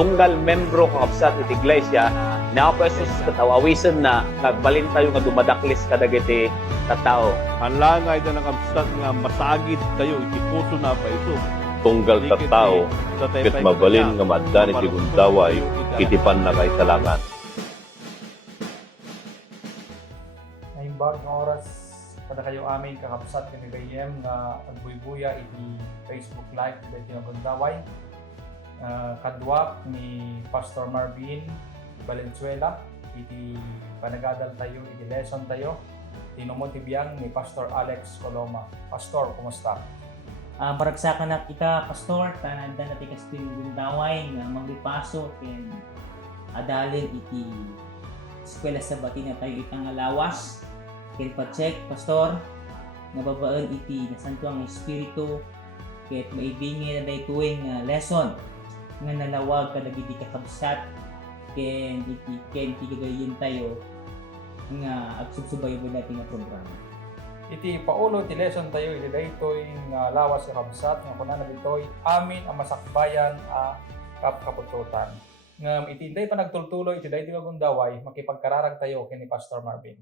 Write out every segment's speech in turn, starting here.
tunggal membro kakabsat iti iglesia, na ako Jesus katawawisan na nagbalin tayo nga dumadaklis kadagiti katao. Hanlangay na nakabsat nga masagid tayo, iti puso na pa ito. Tunggal tattao, ket mabalin nga maddan iti gundaway, iti panakaisalangan. Naimbag nga oras pada kayo amin kakabsat kami gayem nga agbuy-buya iti Facebook Live dahil kinagundaway. Kadwa ni Pastor Marvin Valenzuela iti panagadal tayo, iti lesson tayo. Tinumotibiyang ni Pastor Alex Coloma. Pastor, kumusta? Baragsakan na kita, Pastor, tananda na tikas gundaway nga magdipaso ken adalin iti eskwela sa bati na tayo itang alawas ken pa-check, Pastor, nababaan iti nasantuang espiritu ket maibingi na daytoy nga lesson nga nalawag kadagiti kakabsat ken iti gagayin tayo nga agsubsubayo natin nga programa. Iti paulo ti lesson tayo iti daytoy nga lawas sa kabsat nga kunana ditoy amin ang masakbayan a kapututan. Ngam iti inday pa nagtultuloy iti daytoy nga gundaway makipagkararag tayo kini Pastor Marvin.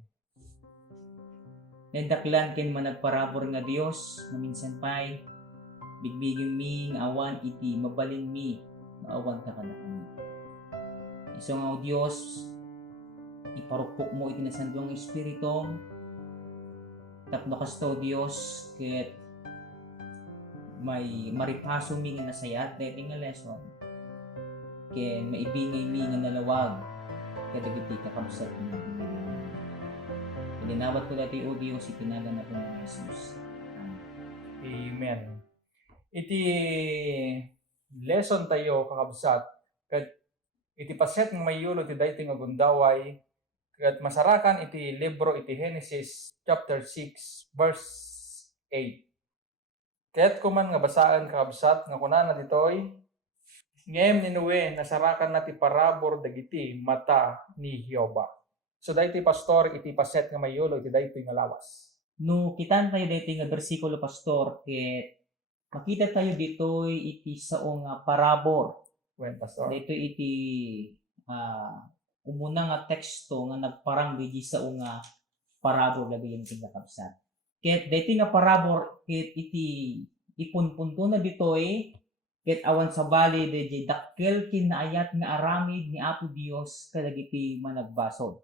Nendaklan ken managparabor nga Dios nga minsan pay bigbigin mi nga awan iti mabalin mi maawan ka kana kami. Isu nga Dios iparukpok mo iti nasandong espiritu tapno kasto Dios ket may maripaso mi nga nasayat daytoy nga lesson ken maibingay mi nga nalawag kadagiti kakabsat mi. Dinawat ko dati o Dios itinagan natin ng Jesus. Amen. Iti lesson tayo kakabsat ket iti paset nga mayulo ti daytoy nga gundaway ket masarakan iti libro iti Genesis chapter 6 verse 8. Ket kuman nga basaan kakabsat nga kunana ditoy ngem ni Noe nasarakan na ti parabor dagiti mata ni Jehova. So daytoy Pastor iti paset nga mayulo iti daytoy nga lawas. No kitan tayo daytoy nga bersikulo Pastor ket makita tayo ditoy iti sao nga parabor. Wen Pastor. Daytoy iti umuna nga teksto nga nagparang di sao nga parabor lagi yung tingakabsat. Ket daytoy nga parabor ket iti ipunpunto na ditoy ket awan sa bali DJ dakkel kinaayat nga aramid ni Apo Dios kadagiti managbasol.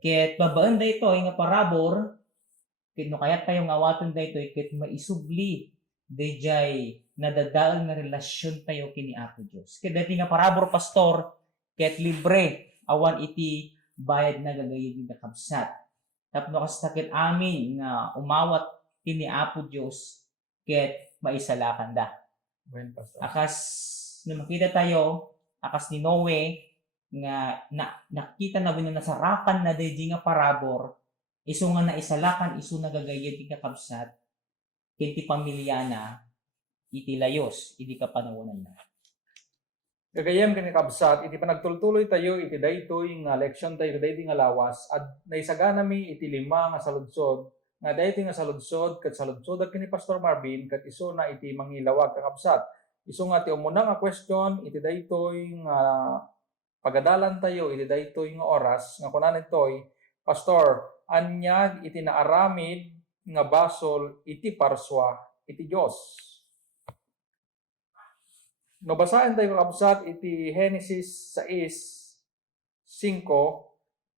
Ket babaan daytoy nga parabor ket no kayat tayo nga awaton daytoy ket maisubli DJ nadadaal nga relasyon tayo kini Apo Dios. Ket daytoy nga parabor Pastor ket libre awan iti bayad na gagayud nga kabsat. Tapno kasta ket amin nga umawat kini Apo Dios ket maisalakan da. Wen Pastor. Akas na makita tayo akas ni Noe nga nakita na binon nasarakan na dedi nga parabor isu nga naisalakan isu nagagayad ti kakabsat ken ti pamilya na iti layos iti kapanawonan na. Gagayem kani kabsat iti panagtultuloy tayo iti daytoy nga leksyon tayo daytoy nga lawas at naisagana mi iti 5 nga saludsod nga daytoy nga saludsod ket saludsod kini Pastor Marvin ket isu na iti mangilawag kakabsat. Isu nga ti umuna nga question iti daytoy nga pagadalan tayo iti daytoy nga oras nga kunana itoy Pastor anyag iti naaramid nga basol iti parswa iti Dios. No basahin tayo kakabsat iti Genesis 6:5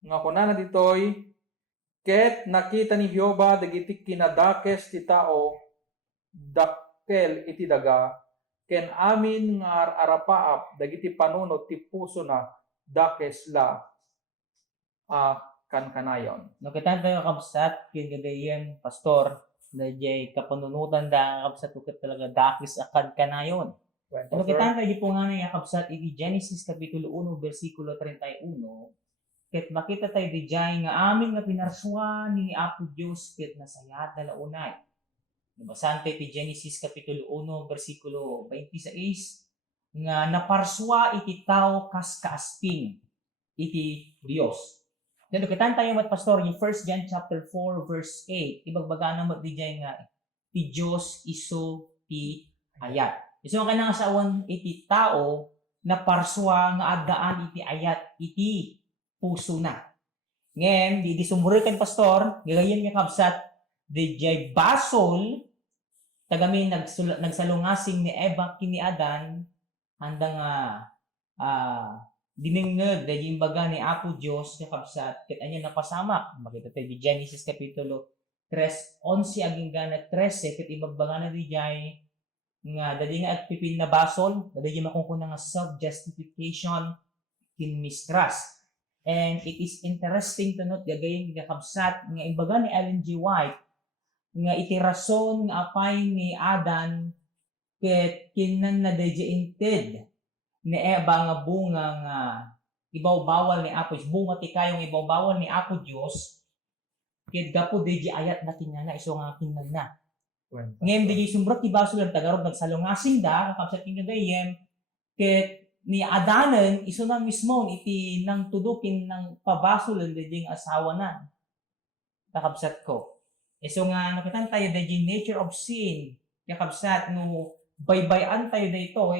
nga kunana ditoy ket nakita ni Jehova dagiti kinadakes ti tao dakkel iti daga ken amin nga arapaap dagiti panunot ti puso na dakes la kankanayon. No kitan tayo kakabsat ken gagayem Pastor DJ kapanunutan da kakabsat uket talaga dakis akad kanayon. Ano kita tayo po nga nga kabsat iti Genesis kapitulo 1 bersikulo 31 ket makita tayo di jay nga amin nga pinarswa ni Apo Dios ket nasayat dalaunay. Nabasahan tayo iti Genesis kapitulo 1 bersikulo 26 nga naparswa iti tao kas kaasping iti Dios. Then kita tayo mat Pastor yung 1 John chapter 4 verse 8 ibagbaga na mat di jay nga ti Dios isu ti ayat. So nga nang sa awan iti tao na parswa nga adaan iti ayat iti puso na. Ngem, di sumurikan pastor, gagayin nga kabsat, di jay basol, tagamin nagsalungasing ni Eva kini Adan, handang diningeg, di imbaga ni Apo Diyos, nga kabsat, ket anya napasamak, makita tayo di Genesis Kapitulo 3:11 aging gana 13, ket ibagbaga na di jay, nga dali nga at pipin na basol, dali makukuna nga self-justification kin mistrust. And it is interesting to note gagayin nga kabsat nga imbaga ni Ellen G. White nga iti rason nga apay ni Adan ket kinan na inted ni Eva nga bunga nga ibaw-bawal ni Apo Diyos, bunga ti kayong ibaw-bawal ni Apo Diyos ket gapo deji ayat na kinana iso nga kinan na. Ngayon deji sumbrat ti baso lang tagarog nagsalungasing da kakabsat king gagayem ket ni Adanen iso na mismo iti nang tudukin ng pabasulan deji asawa na kakabsat ko. So nga nakitan tayo deji nature of sin kakabsat no baybayan tayo dayto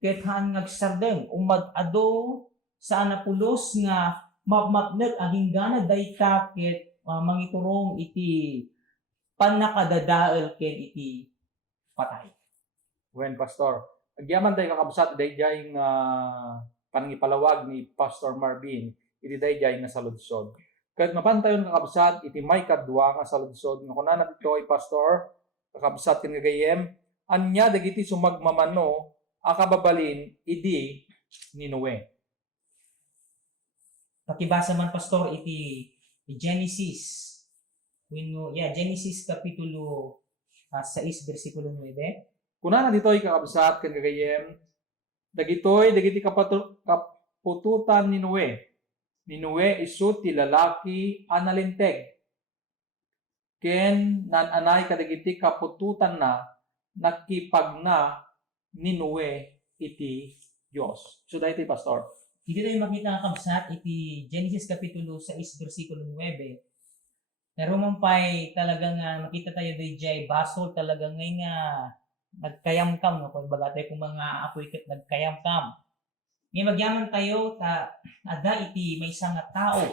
ket han ngagsardeng umad-ado sa anapulos nga mapmapnet aging gana dayta ket mangiturong iti panakadadael ken iti patay. When pastor, agyaman tayo kakabsat dayjay nga panangipalawag ni Pastor Marvin iti dayjay nga saludsod. Ket mapantayon kakabsat iti may kadwa nga saludsod nga kunana ditoy pastor kakabsat ken gagayem anya dagiti sumagmamano akababalin idi ni Noe. Pakibasa man pastor iti Genesis. Genesis Kapitulo 6 versikulo 9. Kunana ditoy kakabsat ken gagayem dagiti kapututan ni Noe. Ni Noe isu ti lalaki analinteg. Ken nananay kadagiti kapututan na nakipagna ni Noe iti Dios. So dahito pastor. Dito tayo makita ang kabsat iti Genesis Kapitulo 6 versikulo 9. Naroon pa'y talagang makita tayo DJ basol talagang ngay nga nagkayamkam no kung baga tayo kung mga apoy ket nagkayamkam. Ngay magyaman tayo ada iti may isang tao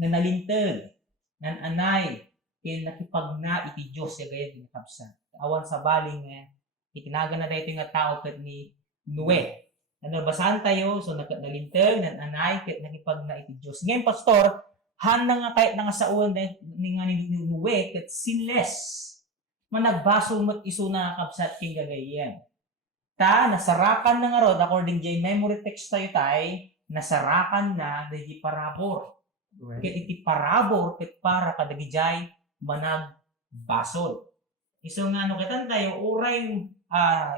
na nalinteg nan anay ken nakipagna iti Dios gayud nga kabsat. Awan sa baling itinaga na dayto nga tao ket ni Noe. Ano basahan tayo so nalinteg nan anay ket nakipagna iti Dios. Ngayon pastor han nga kahit nga saon ni nga ni Noe ket sinless managbaso met isu na kabsat king gagayen. Nasarakan na nga rod according jay memory text tayo nasarakan na daydi parabor. Ket iti parabor ket para kadagi jay managbasol. Isu nga no ketan tayo uray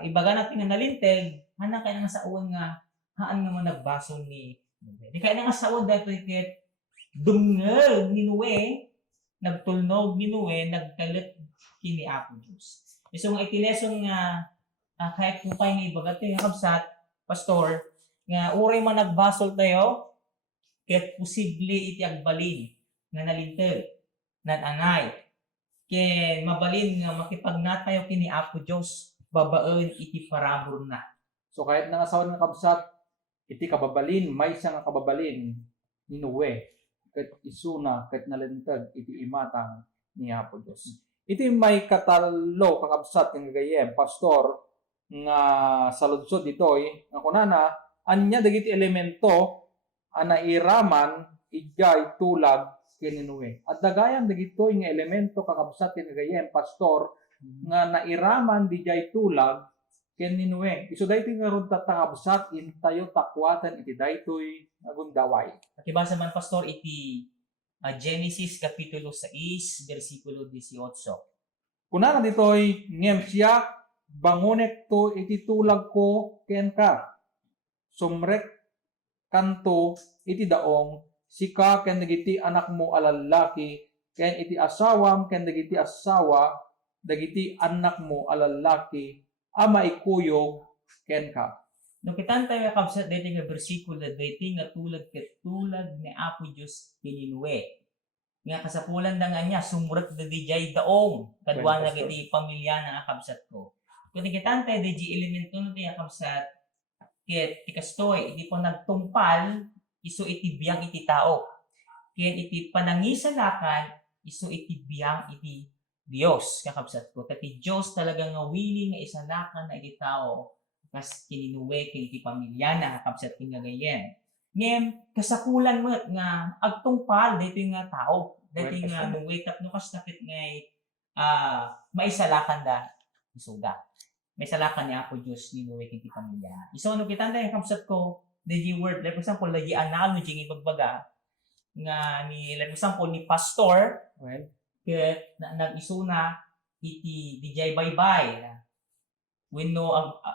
ibaga natin nga nalinteg hana kay nga saon nga haan nga managbasol ni Noe. Di kay nga saon daytoy ket dungel ni Noe, nagtulnog ni Noe, nagkalit kini Apo Diyos. So nga iti lesson nga kahit kung kayo nga ibagat tayo kabsat, pastor, nga uray man nagbasol tayo, ket posible iti agbalin nga nalinteg, nananay, ken mabalin nga makipagna tayo kini Apo Diyos, babaen iti parabor na. So kahit nangasawan nga kabsat, iti kababalin, may isang nga kababalin ni Noe, ket isuna ket nalintag iti imatang ni Apo Dios. Iti may katalo kakabsat ng gagayem pastor nga saludsod ditoy nga kunana anya dagiti elemento nairaman igay tulag ken Noe. At dagayam dagitoy nga elemento kakabsat ng gagayem pastor nga nairaman dijay tulag ken ni Noe. Isu daytoy nga rod tatakabsat intayo takwatan iti daytoy agundaway. Pakibasa man pastor iti Genesis Kapitulo 6 versikulo 18. Kunana ditoy ngem siya bangunek to iti tulag ko ken ka. Sumrek kanto iti daong sika ken dagiti anak mo alalaki ken iti asawam ken dagiti asawa dagiti anak mo alalaki ama ikuyog ken ka. No kitan tayo kabsat daytoy nga bersikulo daytoy nga tulag ket tulag ni Apo Dios kini Noe. Nga kasapulan da nga niya sumurat daytoy jay daong kadwa na iti pamilya na kabsat ko. Kung kitan tayo daytoy elemento no tayo kabsat ket tikastoy iti panagtungpal isu iti biyang iti tao. Ken iti panangisalakan isu iti biyang iti Dios kakabsat ko. Iti Dios talaga nga willing nga isalakan na iti tao kas kininuwe ken iti pamilya na kakabsat ko nga gayem. Ngem kasakulan met nga agtungpal dito nga tao. Dito nga nung wake up no kas tapit ngay maisalakan da isuga. May salakan ni Apo Diyos ni nuwe ken iti pamilya. Iso no kitanda yung kabsat ko the word like for example the analogy ng ibagbaga nga ni like for example ni pastor Well, ket nag-isuna iti DJ bye-bye. Wenno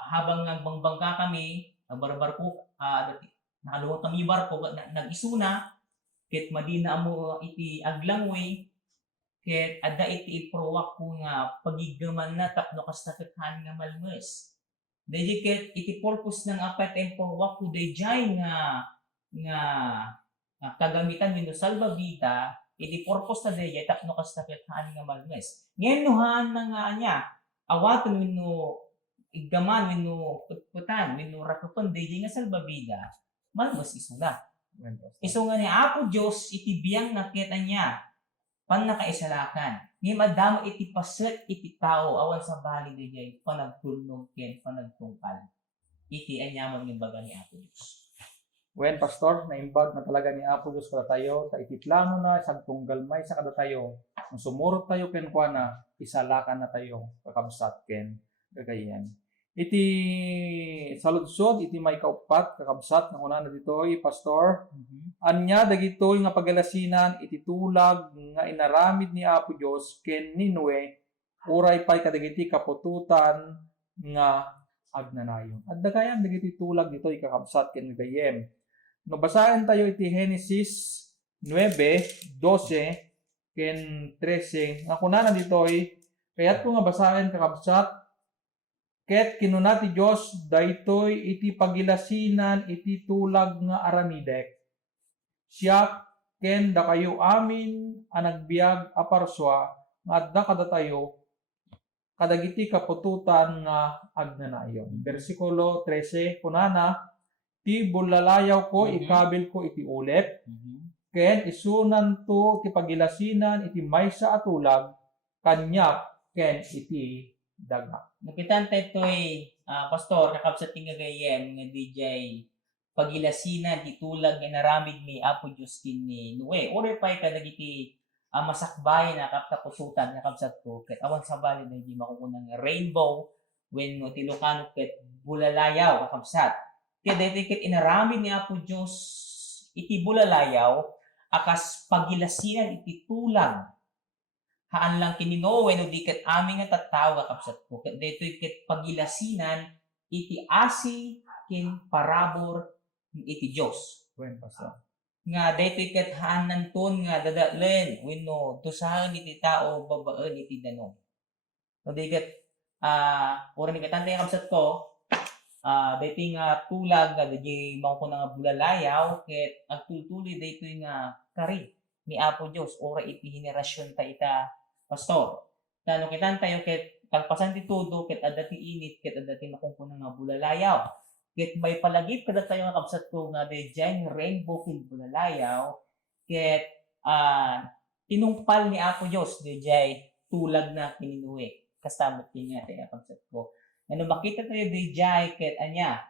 habang nagbangka kami, barko nakaluwang kami barko nag-isuna ket madina mo iti aglangway ket adda iti iprowak ko nga pagigaman na tapno kas nakathan nga malmes. Dahil ket iti purpose ng apat ang prowak ko dayjay nga kagamitan nino salbabida iti purpose na dayjay tapno kas nakathan nga malmes. Ngenuhan na nga anya awaton wenno iggaman wenno putputan wenno rakupan dayjay nga salbabida malmes isuna. Iso nga ni Apo Diyos iti biyang nakita niya pan nakaisalakan. Ngem adamo iti paset iti tao awan sa bali dayjay panagtulnog ken panagtungkal. Iti anyamon ng baga ni Apo Diyos. when pastor, naimbag na talaga ni Apo Diyos kada tayo, ta iti plano na, sagtunggal may sa kada tayo, kung sumurot tayo ken kwa na, isalakan na tayo, kakabsat ken, gagayan. Iti saludsod, iti may kaupat, kakabsat, na kuna na ditoy, pastor, anya dagitoy nga pagalasinan, iti tulag, nga inaramid ni Apo Diyos, ken ninwe, uray pa'y kadagiti kapututan, nga agnanayon. At dagayan, dagiti tulag ditoy, kakabsat, ken gayem. No basahin tayo iti Genesis 9, 12, ken 13. Nga kuna na ditoy, kaya't ko nga basahin kakabsat, ket kinuna ti Diyos, daytoy iti pagilasinan iti tulag nga aramidek. Siya ken da kayo amin anagbiag aparswa, nga adda kada tayo, kadagiti kapututan nga agnanayon. Versikulo 13, kunana, ti bulalayaw ko, ikabil ko iti ulep, ken isunan to ti pagilasinan iti maysa atulag, kanyak ken iti daga. Nakitan tayo pastor, kakabsat tingagayem nga DJ pagilasinan ti tulag nga naramid ni Apo Diyos ni Noe. Ore pa'y kadagiti masakbay na kaptapusutan nga kabsat ko ket awan sa bali na di makukunang rainbow when no ti Ilocano ket bulalayaw kakabsat. Kaya dahil ket inaramid ni Apo Diyos iti bulalayaw akas pagilasinan iti tulag haan lang kininowe no di ket aming nga tattao kakabsat ko ket daytoy ket pagilasinan iti asi ken parabor iti Dios. When pastor. Nga daytoy ket haan nanton nga dadalen wenno tusahan iti tao babaen iti danong. No di ket ora ni ket antay kakabsat ko daytoy nga tulag nga di mangko nga bulalayaw ket agtultuloy daytoy nga kari ni Apo Dios ora iti henerasyon ta ita pastor. Tano kitan tayo ket kalpasan ti todo ket adda ti init ket adda ti nakungkuna nga bulalayaw. Ket may palagip kada tayo nga kabsat ko nga dayjay rainbow ken bulalayaw ket tinungpal ni Apo Dios dayjay tulag na kininuwe. Kastamot niya tayo kabsat ko. Ano makita tayo dayjay ket anya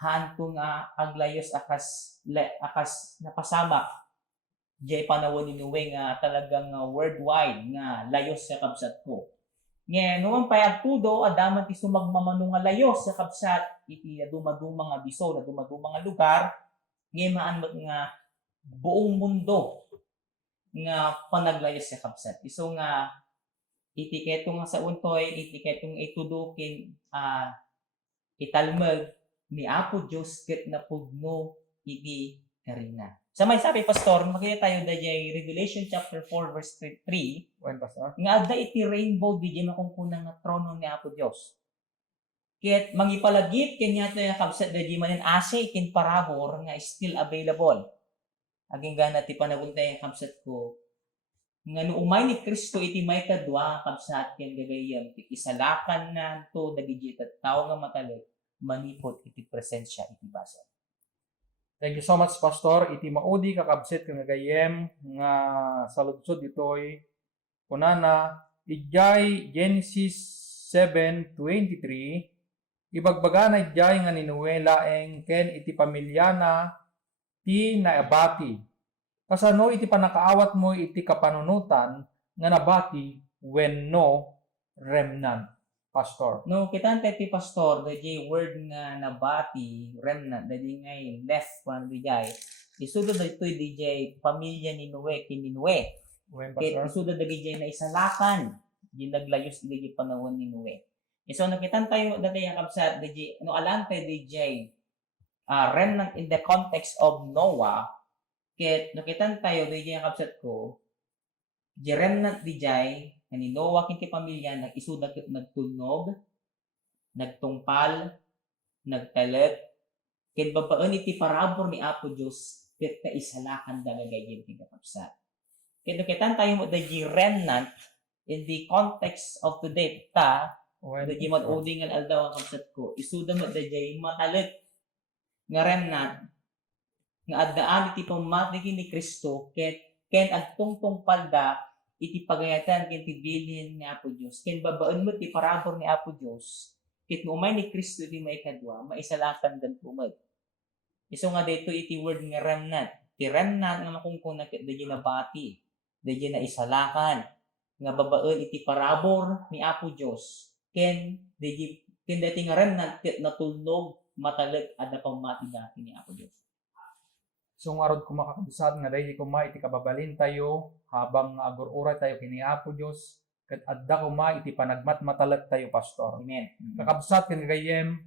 hanto nga aglayos akas napasamak jay panawon ni Nuwe nga talagang worldwide nga layos sa kabsat ko. Nga numan payag tudo adaman ti sumagmamano nga layos sa kabsat iti dumaduma nga biso na dumaduma nga lugar nga maan nga buong mundo nga panaglayos sa kabsat. Iso nga itiketo nga sa untoy itiketong itudukin italmeg ni Apo Diyos ket napugno iti karina. Sa may sabi, Pastor, makita tayo dayjay Revelation chapter 4 verse 3, When pastor. nga adda iti rainbow dayjay makungkuna nga trono ni Apo Dios. Ket mangipalagip kanya tayo kabsat dayjay manen ase ken parabor nga still available. Aging gana ti panahon tayo kabsat ko nga no umay ni Kristo iti may kadwa kabsat ken gagayem ti isalakan na to dagiti tattao nga matalit manipot iti presensya iti basol. Thank you so much, Pastor. Iti maudi kakabsit kang gayem nga saludsod ditoy kunana ijay Genesis 7:23 ibagbaga na ijay nga ninuwela eng ken iti pamilyana ti naabati. Kasano iti panakaawat mo iti kapanunutan nga nabati wenno remnant, Pastor. No, kitan ti pastor, the word nga nabati, remnant, the ngay left pan dijay. Isudo dito DJ pamilya ni Noe kininue. Wen, Kaya Pastor. isudo DJ na isalakan. Ginaglayos DJ panahon ni Noe. So nakitan tayo dati yung kapsat DJ no alante DJ remnant in the context of Noah. Kaya nakitan tayo DJ yung kapsat ko. Di remnant DJ ni Noah kinti pamilya nag-isuda nagtunog, nagtungpal, nagtalet, ken babaan iti parabor ni Apo Dios ket na isalakan dagagayem ti kapsat. Kaya nakitan tayo mo the remnant in the context of today ta Wen, the mag-uding ang aldaw ang kapsat ko isuda mo the matalet nga remnant nga addaan iti pamati ni Kristo ken agtungtong palda iti pagayatan ken ti bilin ni Apo Dios ken babaan mo ti parabor ni Apo Dios ket umay ni Kristo di maikadwa maisalakan dan tumad. Iso nga dito iti word nga remnant. Ti remnant nga makungkuna ket dayjay nabati, dayjay na isalakan nga babaan iti parabor ni Apo Dios ken dati nga remnant ket natulnog matalag adda pamati dati ni Apo Dios. So ngarod ko makakabisat nga dahil kuma iti kababalin tayo habang agurura tayo kini Apo Dios ket adda kuma iti panagmat matalag tayo, Pastor. Amen. Kakabsat ken gayem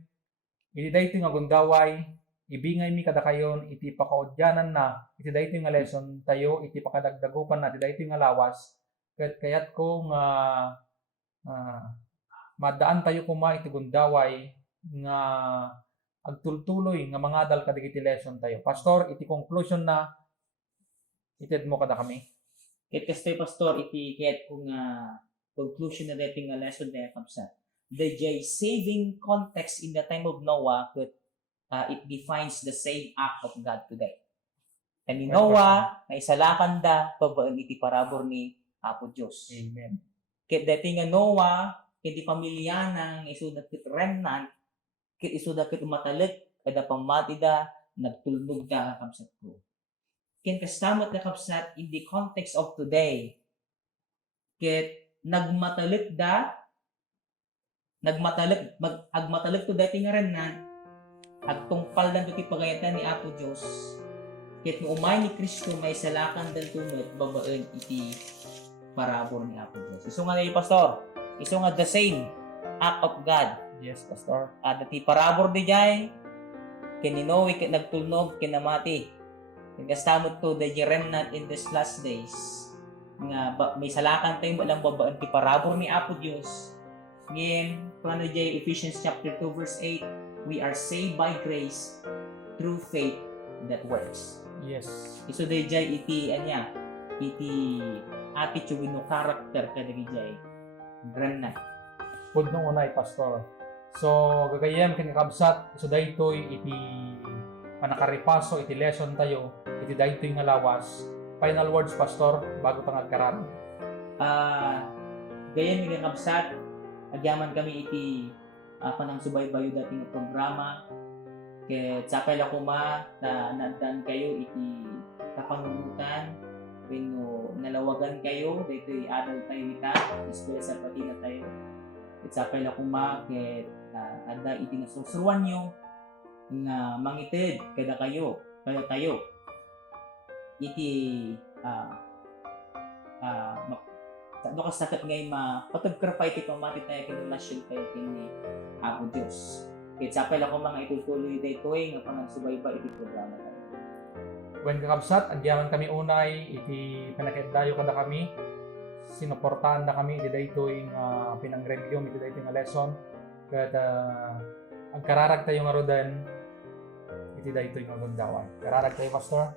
iti daytoy nga gundaway ibingay mi kada kayon iti pakaudyanan na iti daytoy nga lesson tayo iti pakadagdagupan na iti daytoy nga lawas ket kayat ko nga madaan tayo kuma iti gundaway nga agtultuloy nga mangadal kadagiti lesson tayo. Pastor, iti conclusion na ited mo kada kami. Ket kastoy pastor iti ket kung conclusion na dati nga lesson na kapsat. The saving context in the time of Noah it defines the same act of God today. Kani Noah na isalakan da babaan iti parabor ni Apo Dios. Amen. Ket dati nga Noah ket di pamilya nang isudat ket remnant ket isudat ket matalet kada pamati da nagtulnog da kapsat ko. Ken kastamot na kapsat in the context of today ket agmatalet to dati nga remnant agtungpal dan iti pagayatan ni Apo Dios ket no umay ni Kristo may salakan dan tumot babaan iti parabor ni Apo Dios. Isu nga ni pastor, isu nga the same act of God. Yes, Pastor. Dati parabor di jay ken ni Noe ket nagtulnog ken namati. Ken kastamot to the remnant in these last days nga may salakan tayo walang babaan ti parabor ni Apo Dios. Ngem plano jay Ephesians chapter 2 verse 8, we are saved by grace through faith that works. Yes. Isu day jay iti attitude no character kadagi jay remnant. Pud no unay, Pastor. So gagayem ken kabsat so daytoy iti panakaripaso iti lesson tayo iti daytoy nga lawas. Final words, Pastor, bago tang agkaran. Gayem mi kabsat agyaman kami iti panang subaybayo dati nga programa ket sapay la kuma na nandan kayo iti kapangunutan wenno nalawagan kayo daytoy adal tayo nita iskwela sa patina tayo ket sapay la kuma ket adda iti nasusuruan nyo nga mangited kada kayo tayo iti do kasakat ngay mapatagkarpay iti pamati tayo kinulasyon tayo kini Apo Dios ket sapay la ko mga itutuloy daytoy nga panagsubaybay iti programa tayo. When kakabsat agyaman kami unay iti panakitdayo kada kami sinuportahan na kami iti daytoy nga pinangreview iti daytoy nga lesson ket agkararag tayo nga rodan iti daytoy nga gundawan. Kararag tayo, Pastor.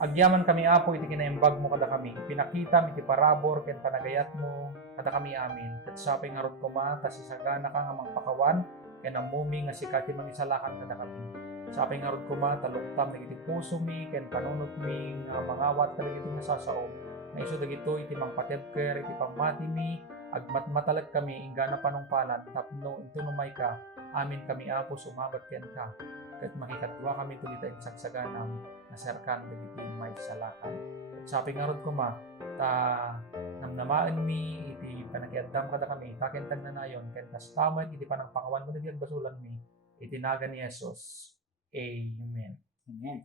Agyaman kami Apo iti kinaimbag mo kada kami. Pinakita iti parabor ken panagayat mo kada kami amin. Ket sapay nga rod kuma ta sisagana ka nga magpakawan ken amumi nga sikati mangisalakan kada kami. Sa apay nga rod kuma taluktam dagiti puso mi ken panunot mi nga mangawat kadagiti nga sasaom. Na isu dagito iti mangpatebker iti pamati mi agmatmatalag kami inggana panungpalan tapno ito numay ka amin kami apo sumabat ken ka ket makikadwa kami tulita iti sagsaganam nga serkan dagiti may salakan. Sa apay nga rod kuma ta namnamaan mi iti panagiaddam kada kami taken tagnanayon ken kastaman iti panangpangawan mo dagiti basulan mi iti naga ni Jesus. Amen. Amen.